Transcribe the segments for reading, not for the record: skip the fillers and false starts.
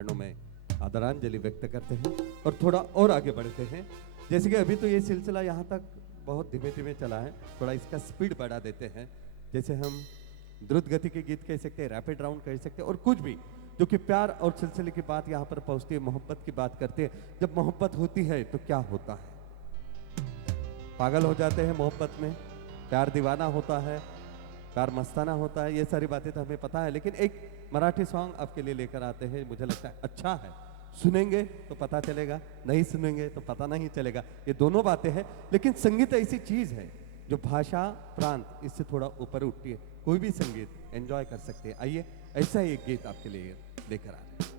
चरणों में आदरांजलि व्यक्त करते हैं और थोड़ा और आगे बढ़ते हैं। जैसे कि अभी तो ये सिलसिला यहाँ तक बहुत धीमे धीमे चला है, थोड़ा इसका स्पीड बढ़ा देते हैं। जैसे हम द्रुत गति के गीत कह सकते हैं, रैपिड राउंड कह सकते हैं, और कुछ भी जो कि प्यार और सिलसिले की बात यहाँ पर पहुँचती है, मोहब्बत की बात करते हैं। जब मोहब्बत होती है तो क्या होता है, पागल हो जाते हैं मोहब्बत में, प्यार दीवाना होता है, प्यार मस्ताना होता है, ये सारी बातें तो हमें पता है। लेकिन एक मराठी सॉन्ग आपके लिए लेकर आते हैं, मुझे लगता है अच्छा है, सुनेंगे तो पता चलेगा, नहीं सुनेंगे तो पता नहीं चलेगा, ये दोनों बातें हैं। लेकिन संगीत ऐसी चीज है जो भाषा प्रांत इससे थोड़ा ऊपर उठती है, कोई भी संगीत एंजॉय कर सकते हैं। आइए ऐसा ही एक गीत आपके लिए लेकर आ रहे हैं।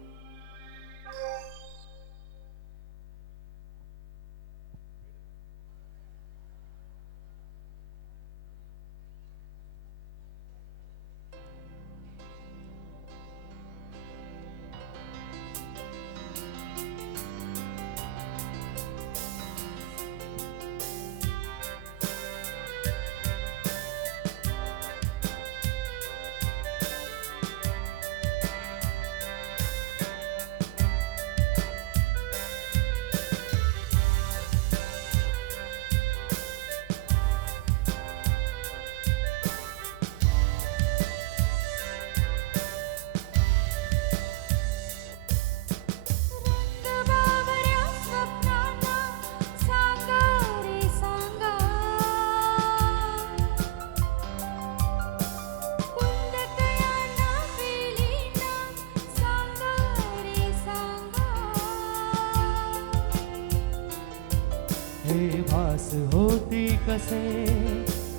हे भास होती कसे,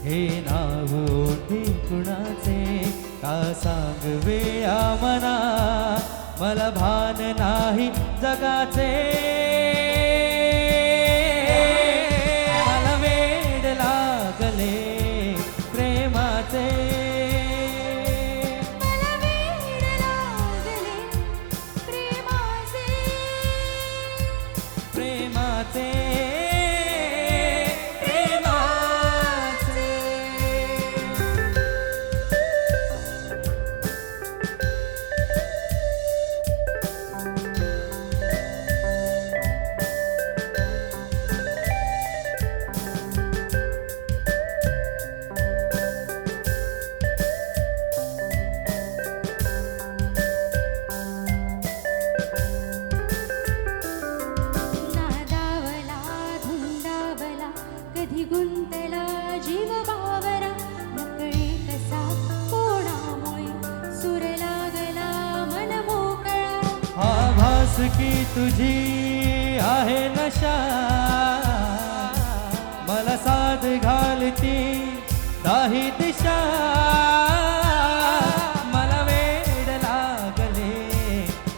हे नाव ओठी कुणाचे, का सांगवे आमना, मला भान नाही जगाचे, मला वेड लागले प्रेमाचे, मला वेड लागले प्रेमाचे, प्रेमाचे नादावला धुंदावला कधी गुंतला जीव बावरा, नकळे कसा कोणामुळे सूर लागला मन मोकळा, आभास की तुझी आहे नशा, मला साथ घालती दाही दिशा, मला वेड लागले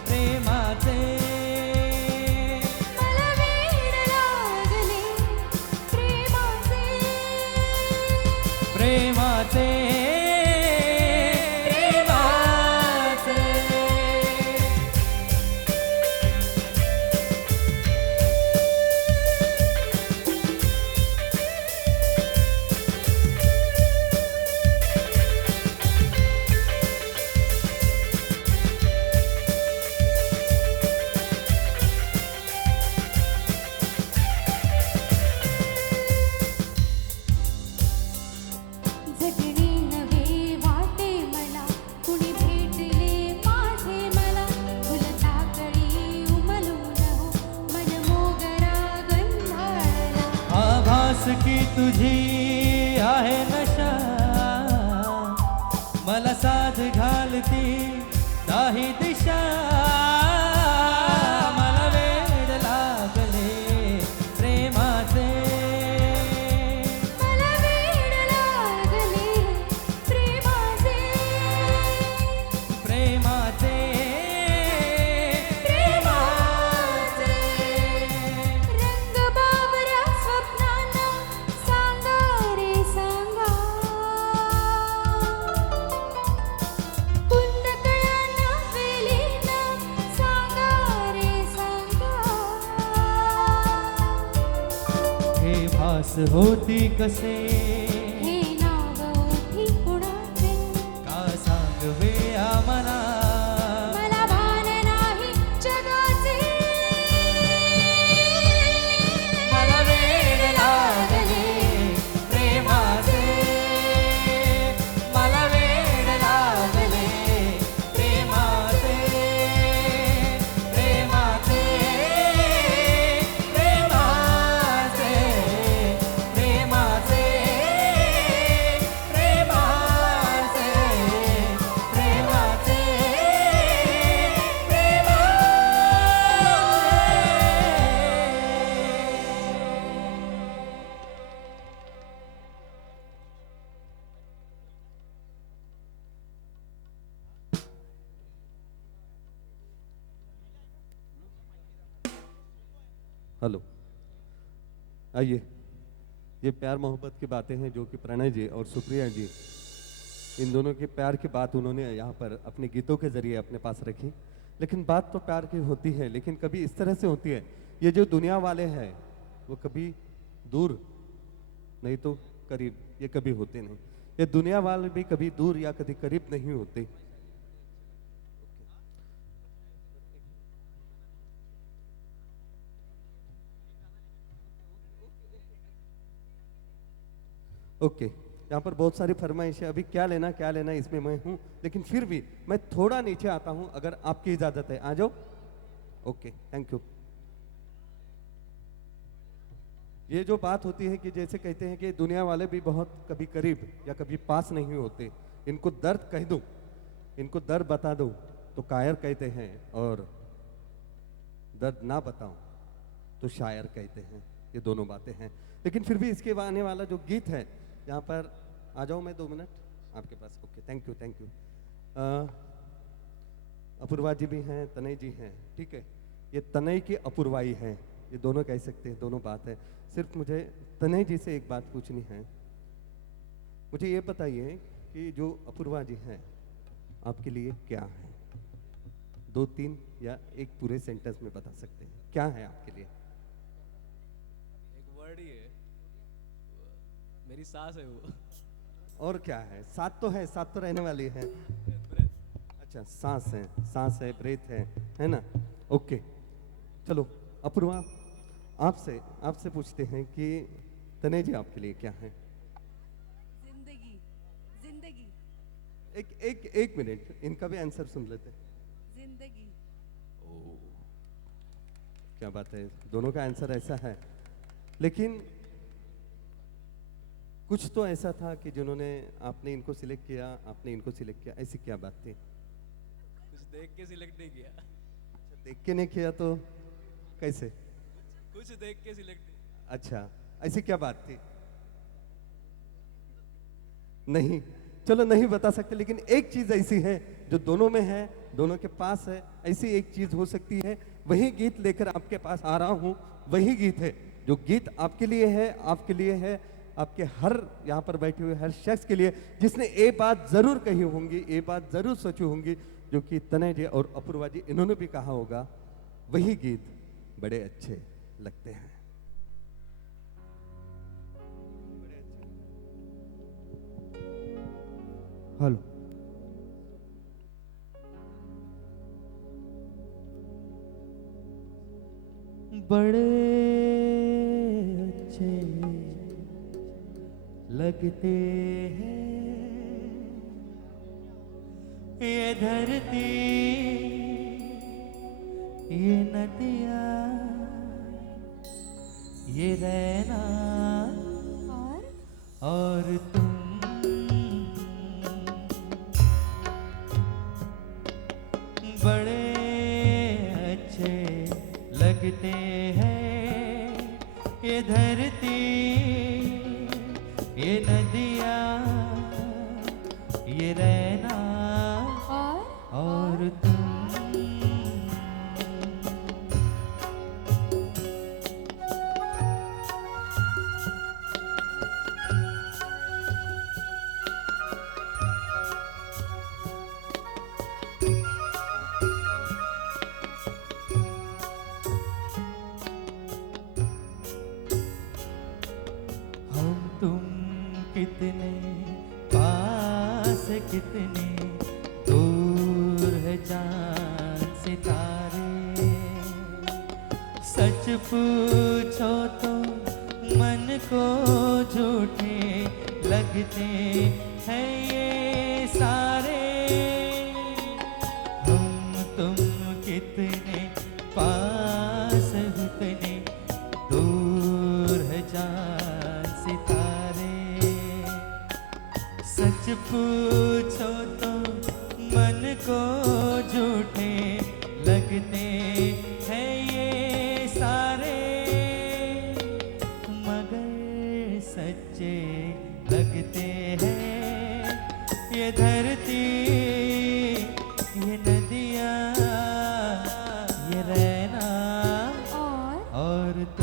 प्रेमाचे, मला वेड लागले प्रेमाचे, प्रेमाचे जगणे नवे वाटे मला, कुणी भेटले माझे मला, फुलताकळी उमलून हो मन मोगरा गंधाळला, आभास की तुझी आहे नशा, मला साथ घालती दाही दिशा, मला वेड लागले प्रेमाचे, मला वेड लागले प्रेमाचे, प्रेमाचे रंग बावऱ्या स्वप्नांना सांगा रे सांगा, कुंदकळ्यांना वेलींना सांगा रे सांगा, हे भास होती कसे, हे नाव ओठी कुणाचे, का सांगवे आम्हाला, मला भान नाही हेलो, आइए। ये प्यार मोहब्बत की बातें हैं जो कि प्रणय जी और सुप्रिया जी, इन दोनों के प्यार की बात उन्होंने यहाँ पर अपने गीतों के जरिए अपने पास रखी। लेकिन बात तो प्यार की होती है, लेकिन कभी इस तरह से होती है, ये जो दुनिया वाले हैं वो कभी दूर नहीं तो करीब, ये कभी होते नहीं। ये दुनिया वाले भी कभी दूर या कभी करीब नहीं होते। ओके, यहाँ पर बहुत सारी फरमाइशें, अभी क्या लेना इसमें मैं हूँ, लेकिन फिर भी मैं थोड़ा नीचे आता हूँ अगर आपकी इजाजत है। आ जाओ। Okay, thank you. ये जो बात होती है कि जैसे कहते हैं कि दुनिया वाले भी बहुत कभी करीब या कभी पास नहीं होते, इनको दर्द कह दूं, इनको दर्द बता दूं तो कायर कहते हैं, और दर्द ना बताऊं तो शायर कहते हैं। ये दोनों बातें हैं, लेकिन फिर भी इसके आने वाला जो गीत है, यहाँ पर आ जाऊँ मैं 2 मिनट आपके पास। Okay, thank you, thank you. Apoorva ji भी हैं, तनय जी हैं, ठीक है। ये तनय की अपूर्वाई है, ये दोनों कह सकते हैं, दोनों बात है। सिर्फ मुझे तनय जी से एक बात पूछनी है। मुझे ये बताइए कि जो अपूर्वा जी हैं आपके लिए क्या है? 2-3 या एक पूरे सेंटेंस में बता सकते हैं, क्या है आपके लिए? एक वर्ड ही है, मेरी सांस है वो। और क्या है? साथ तो है, साथ तो रहने वाली है। अच्छा, सांस है, ब्रेथ है ना? ओके, चलो अपूर्वा, आपसे पूछते हैं कि तनय जी आपके लिए क्या है? जिंदगी, जिंदगी, एक मिनट, इनका भी आंसर सुन लेते हैं। जिंदगी। क्या बात है, दोनों का आंसर ऐसा है। लेकिन कुछ तो ऐसा था कि जिन्होंने आपने इनको सिलेक्ट किया, आपने इनको सिलेक्ट किया, ऐसी क्या बात थी? कुछ देख के सिलेक्ट नहीं किया, अच्छा, देख के नहीं किया तो कैसे? कुछ देख के सिलेक्ट। अच्छा, ऐसी क्या बात थी? नहीं, चलो नहीं बता सकते, लेकिन एक चीज ऐसी है जो दोनों में है, दोनों के पास है। ऐसी एक चीज हो सकती है, वही गीत लेकर आपके पास आ रहा हूं, वही गीत है जो गीत आपके लिए है, आपके लिए है, आपके हर यहाँ पर बैठे हुए हर शख्स के लिए, जिसने ये बात जरूर कही होंगी, ये बात जरूर सोची होंगी, जो कि तनय जी और अपूर्वा जी इन्होंने भी कहा होगा, वही गीत बड़े अच्छे लगते हैं। हेलो, बड़े अच्छे लगते हैं ये धरती, ये नदियाँ, ये रहना और तुम। बड़े अच्छे लगते हैं ये धरती, ये नदियाँ, ये रहना और तुम। हम तुम कितने पास, कितने दूर है चांद सितारे। सच पूछो तो मन को झूठे लगते हैं ये सारे। हम तुम कितने पास, कितने दूर है चांद सितारे। सच पूछो तो मन को झूठे लगते हैं ये सारे, मगर सच्चे लगते हैं ये धरती, ये नदियाँ, ये रहना और तुम।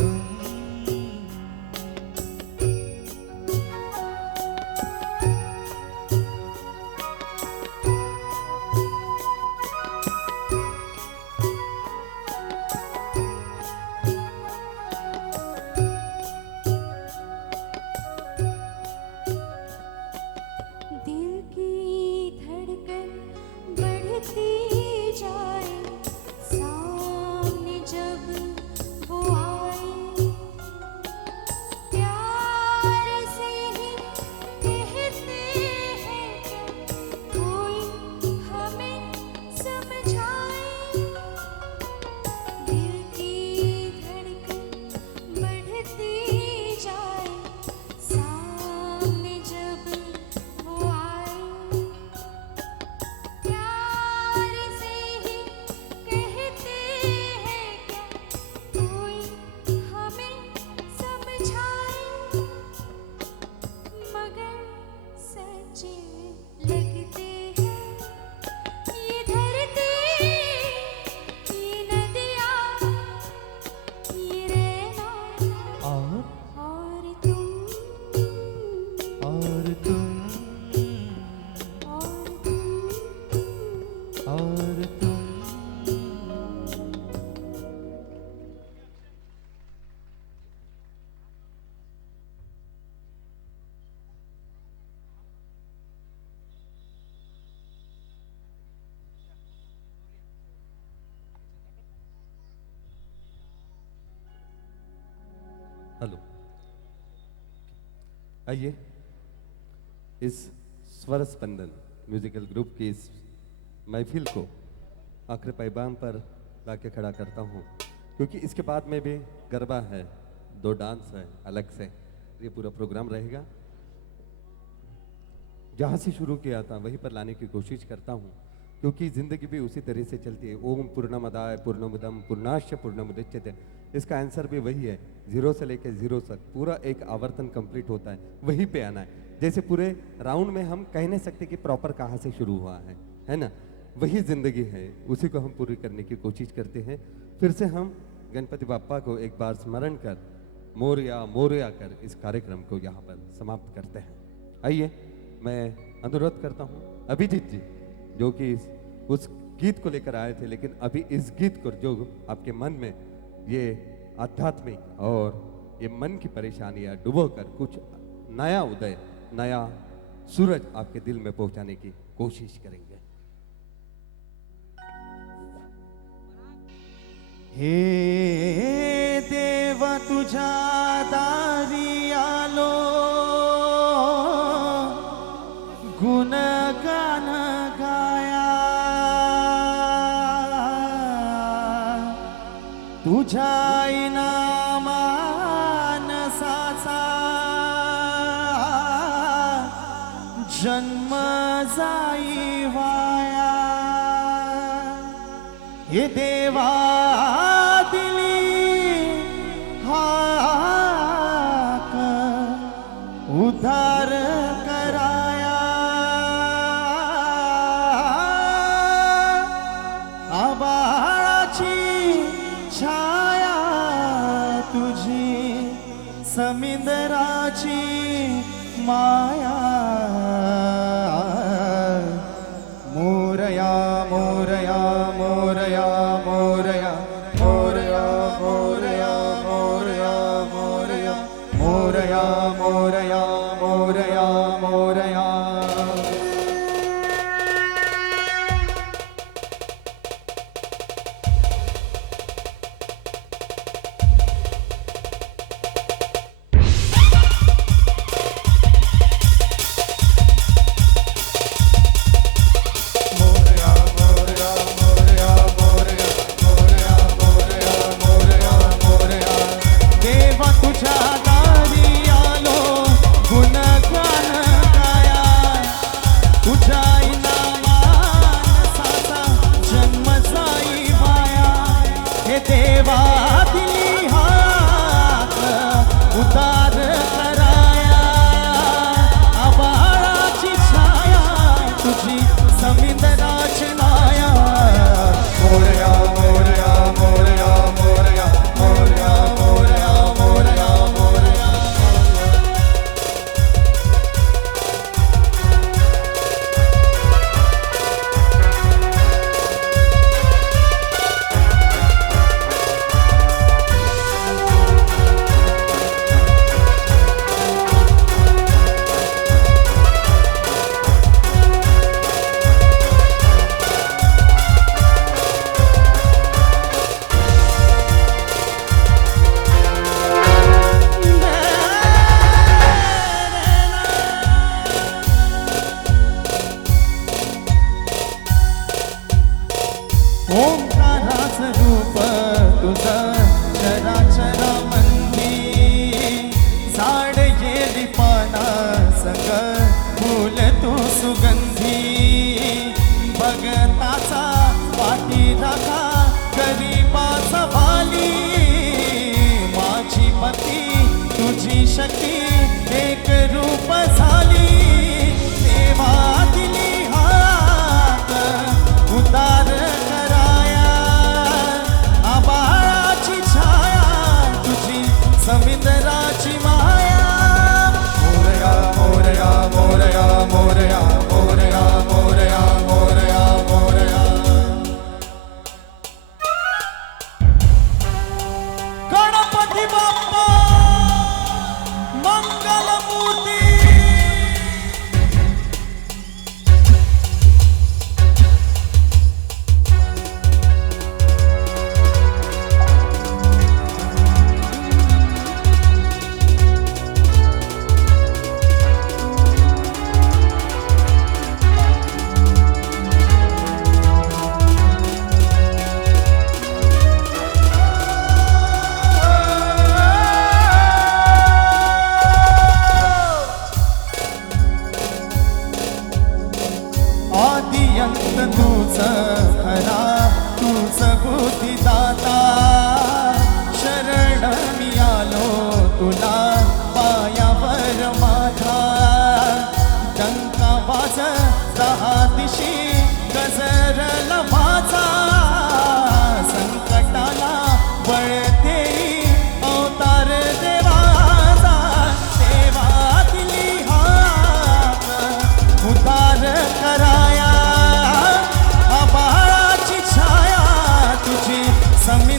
हेलो। आइए इस स्वर स्पंदन म्यूजिकल ग्रुप की इस महफिल को आखिरी पैगाम पर लाके खड़ा करता हूँ, क्योंकि इसके बाद में भी गरबा है, 2 डांस है अलग से, ये पूरा प्रोग्राम रहेगा। जहाँ से शुरू किया था वहीं पर लाने की कोशिश करता हूँ, क्योंकि ज़िंदगी भी उसी तरह से चलती है। ओम पूर्णमदाय पूर्णमुदम पूर्णाश्य पूर्णमुदच्यते, इसका आंसर भी वही है। 0 से लेकर 0 तक पूरा एक आवर्तन कंप्लीट होता है, वहीं पे आना है। जैसे पूरे राउंड में हम कह नहीं सकते कि प्रॉपर कहाँ से शुरू हुआ है ना। वही ज़िंदगी है, उसी को हम पूरी करने की कोशिश करते हैं। फिर से हम गणपति बाप्पा को एक बार स्मरण कर मोरया मोरया कर इस कार्यक्रम को यहाँ पर समाप्त करते हैं। आइए मैं अनुरोध करता हूँ अभिजीत जी, जो कि उस गीत को लेकर आए थे, लेकिन अभी इस गीत को जो आपके मन में ये आध्यात्मिक और ये मन की परेशानियां डुबो कर कुछ नया उदय, नया सूरज आपके दिल में पहुंचाने की कोशिश करेंगे। हे देव तुझा दारी आलो, गुणगान गाया, तुझा इनामानसाचा जन्म जाई वाया। हे देवा उद्धार कराया, आबाळाची छाया तुझी, समिंदराची माया। मोरया मोरया मोरया मोरया मोरया मोरया मोरया मोरया मोरया मोरया मोरया मोरया। ओंकाराचं रूप तुझं चराचरामंदी, झाड येली पाना संग फूल तू सुगंधी, भगताचा पाठी राखा गरीबाचा वाली, माझी पती तुझी शक्ती एक रूप झाली, देवा दिली हात उदार समिंदराची माया। मोरया मोरया मोरया मोरया मोरया मोरया मोरया मोरया। गणपती बाप्पा मंगलमूर्ती।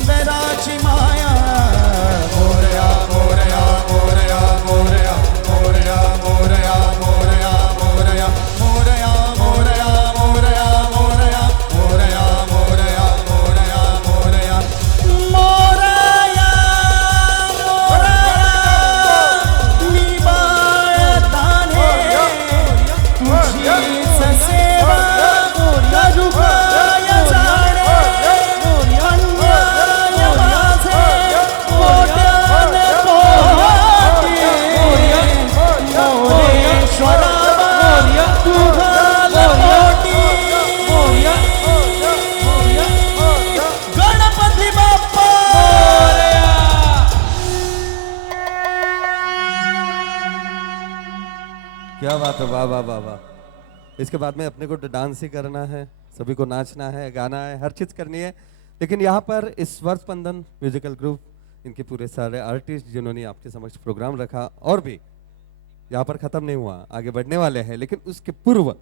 सुंदराची माया मोरया मोरया मोरया मोरया मोरया मोरया मोरया मोरया मोरया मोरया मोरया मोरया मोरया मोरया मोरया मोरया मोरया मी बाळताने तुझीच सेवा करू काय जाणे अन्याय माझे मोठ्याने पोटी मोरेश्वरा तुझ्या पोटी गणपती बाप्पा क्या बात है, वाह वाह वाह वाह। इसके बाद में अपने को डांस ही करना है, सभी को नाचना है, गाना है, हर चीज़ करनी है। लेकिन यहाँ पर इस वर्ष स्पंदन म्यूजिकल ग्रुप, इनके पूरे सारे आर्टिस्ट जिन्होंने आपके समक्ष प्रोग्राम रखा, और भी यहाँ पर ख़त्म नहीं हुआ, आगे बढ़ने वाले हैं। लेकिन उसके पूर्व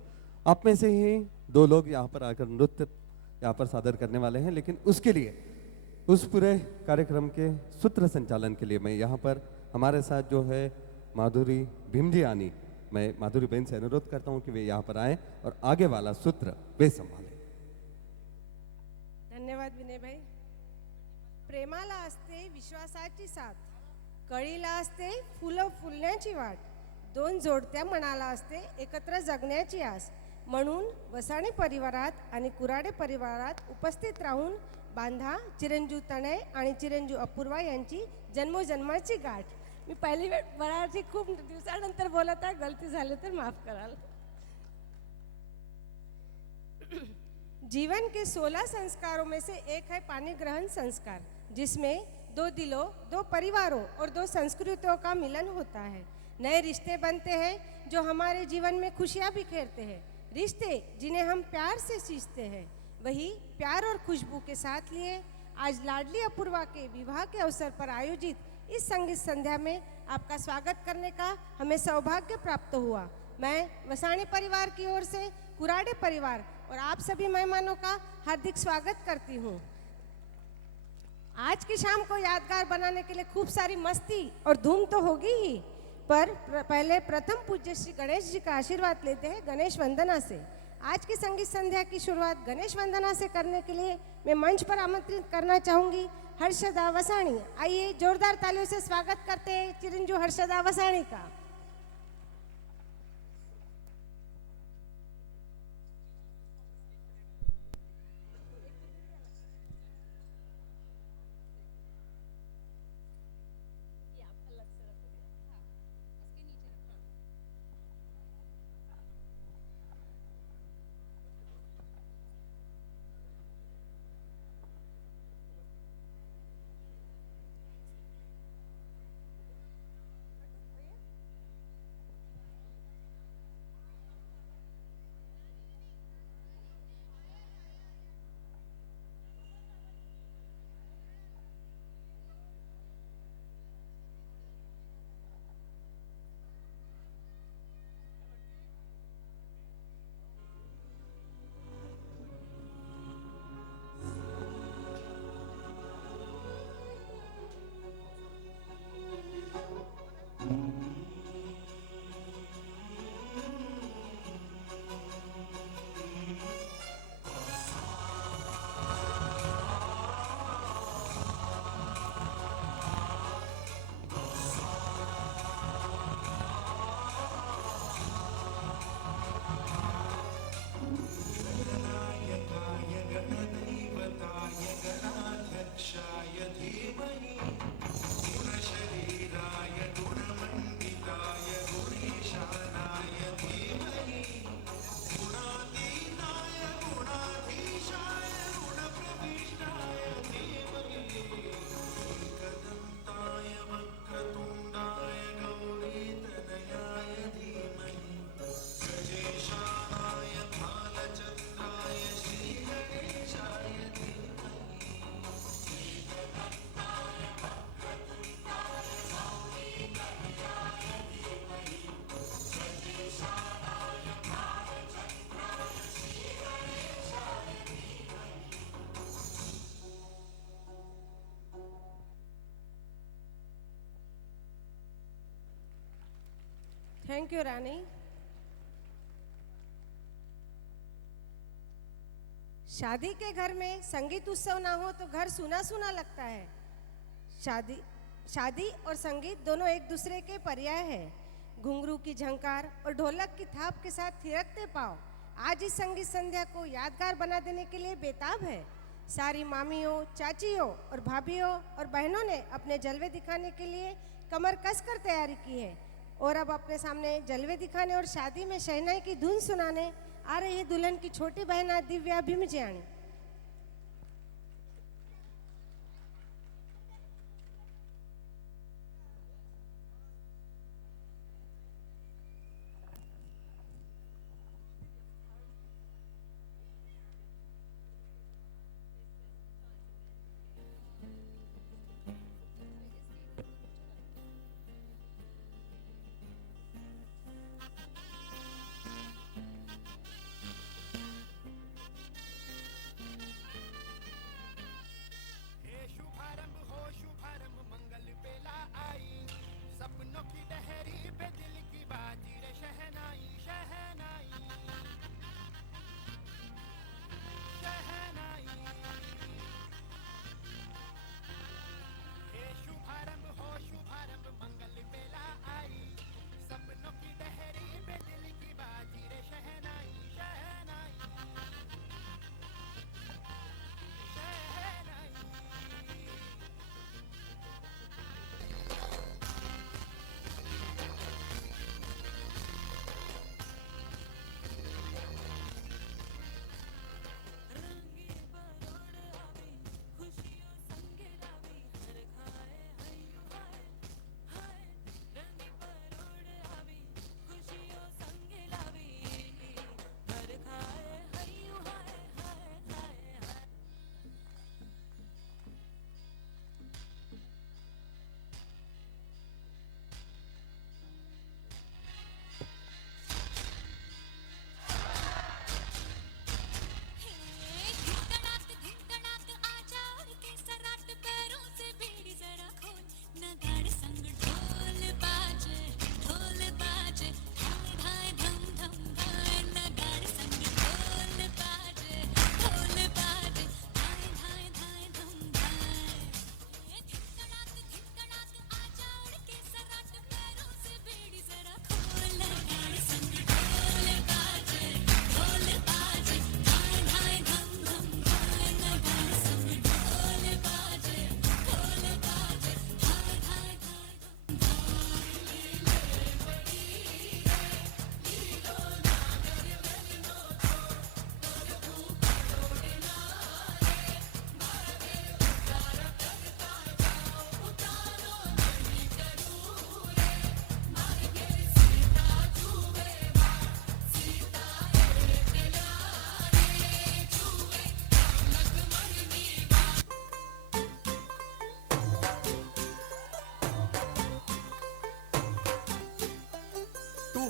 आप में से ही 2 लोग यहाँ पर आकर नृत्य यहाँ पर सादर करने वाले हैं। लेकिन उसके लिए, उस पूरे कार्यक्रम के सूत्र संचालन के लिए मैं यहाँ पर हमारे साथ जो है माधुरी भीमजी आनी, मैं माधुरी बहन से अनुरोध करता हूँ कि वे यहाँ पर आए और आगे वाला सूत्र वे संभालें। धन्यवाद विनय भाई. प्रेमाला असते विश्वासाची साथ, कळीला असते फुलं फुलण्याची वाट, 2 जोडत्या मनाला असते एकत्र जगण्याची आस. म्हणून वसाणे परिवारात आणि कुराडे परिवारात उपस्थित राहून बांधा चिरंजीव तनय आणि चिरंजीव अपूर्वा यांची जन्मोजन्माची गाठ. मी पहिली वेळ मराठी खूप दिवसानंतर बोलत आहे, गलती झाली तर माफ कराल. जीवन के 16 संस्कारों में से एक है पानी ग्रहण संस्कार, जिसमें 2 दिलों, 2 परिवारों और 2 संस्कृतियों का मिलन होता है. नए रिश्ते बनते हैं जो हमारे जीवन में खुशियां बिखेरते हैं. रिश्ते जिन्हें हम प्यार से सींचते हैं, वही प्यार और खुशबू के साथ लिए आज लाडली अपूर्वा के विवाह के अवसर पर आयोजित इस संगीत संध्या में आपका स्वागत करने का हमें सौभाग्य प्राप्त हुआ. मैं वसाणी परिवार की ओर से कुराडे परिवार और आप सभी मेहमानों का हार्दिक स्वागत करती हूँ. आज की शाम को यादगार बनाने के लिए खूब सारी मस्ती और धूम तो होगी ही, पर पहले प्रथम पूज्य श्री गणेश जी का आशीर्वाद लेते हैं गणेश वंदना से. आज की संगीत संध्या की शुरुआत गणेश वंदना से करने के लिए मैं मंच पर आमंत्रित करना चाहूंगी हर्षदा वसाणी. आइए जोरदार तालियों से स्वागत करते हैं चिरंजीव हर्षदा वसाणी का. थैंक यू रानी। शादी के घर में संगीत उत्सव ना हो तो घर सूना सूना लगता है। शादी और संगीत दोनों एक दूसरे के पर्याय है। घुंघरू की झंकार और ढोलक की थाप के साथ थिरकते पांव आज इस संगीत संध्या को यादगार बना देने के लिए बेताब है। सारी मामियों, चाचियों और भाभियों और बहनों ने अपने जलवे दिखाने के लिए कमर कसकर तैयारी की है और अब अपने सामने जलवे दिखाने और शादी में शहनाई की धुन सुनाने आ रही है दुल्हन की छोटी बहना दिव्या भीमजियाणी।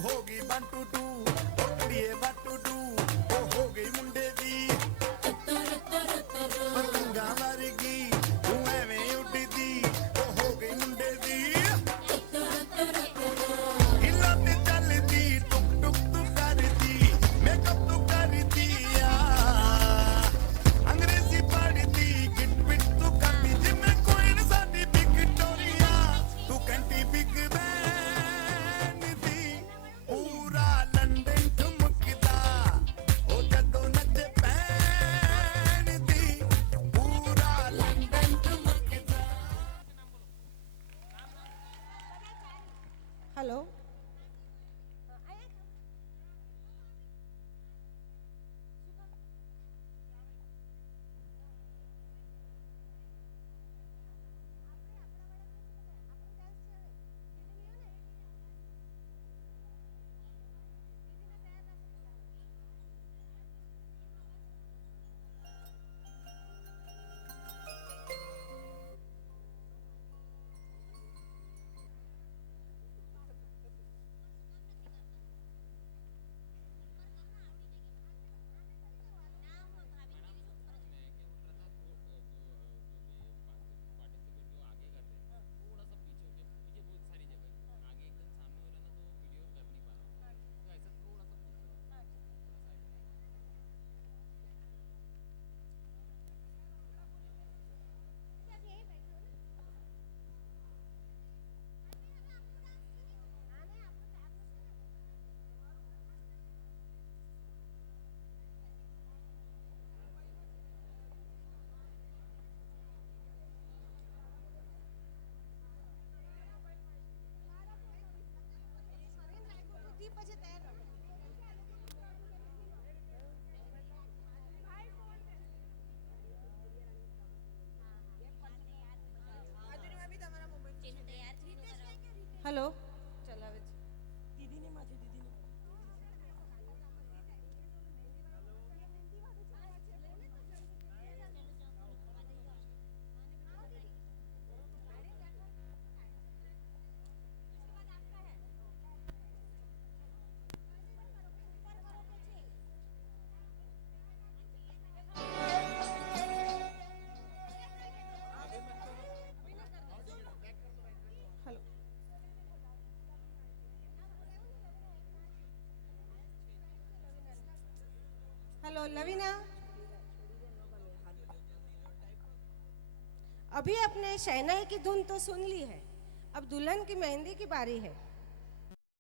ਹੋਗੀ 1 2 2 ਕੁੜੀਏ what to do ਉਹ ਹੋ ਗਈ ਮੁੰਡੇ ਦੀ ਪਤੰਗਾਂ ਵਰਗੀ ਤੂੰ ਐਵੇਂ ਉੱਡਦੀ ਉਹ ਹੋ ਗਈ ਮੁੰਡੇ ਦੀ ਹਿੱਲਾ ਤੇ ਚੱਲਦੀ ਟੁਕ ਟੁਕ ਤੂੰ ਕਰਦੀ ਮੇਕਅਪ ਤੂੰ ਕਰਦੀ ਆ ਅੰਗਰੇਜ਼ੀ ਪੜ੍ਹਦੀ ਗਿੱਟ ਪਿੱਟ ਤੂੰ ਕਰਦੀ ਜਿਵੇਂ ਕੋਈ ਨਾ ਸਾਡੀ ਵਿਕਟੋਰੀਆ ਤੂੰ ਕੰਟੀ ਬਿਗ ਬੈਨ ਦੀ ਪੂਰਾ ਲੰਡਨ हेलो लवीना, अभी अपने शहनाई की धुन तो सुन ली है, अब दुल्हन की मेहंदी की बारी है।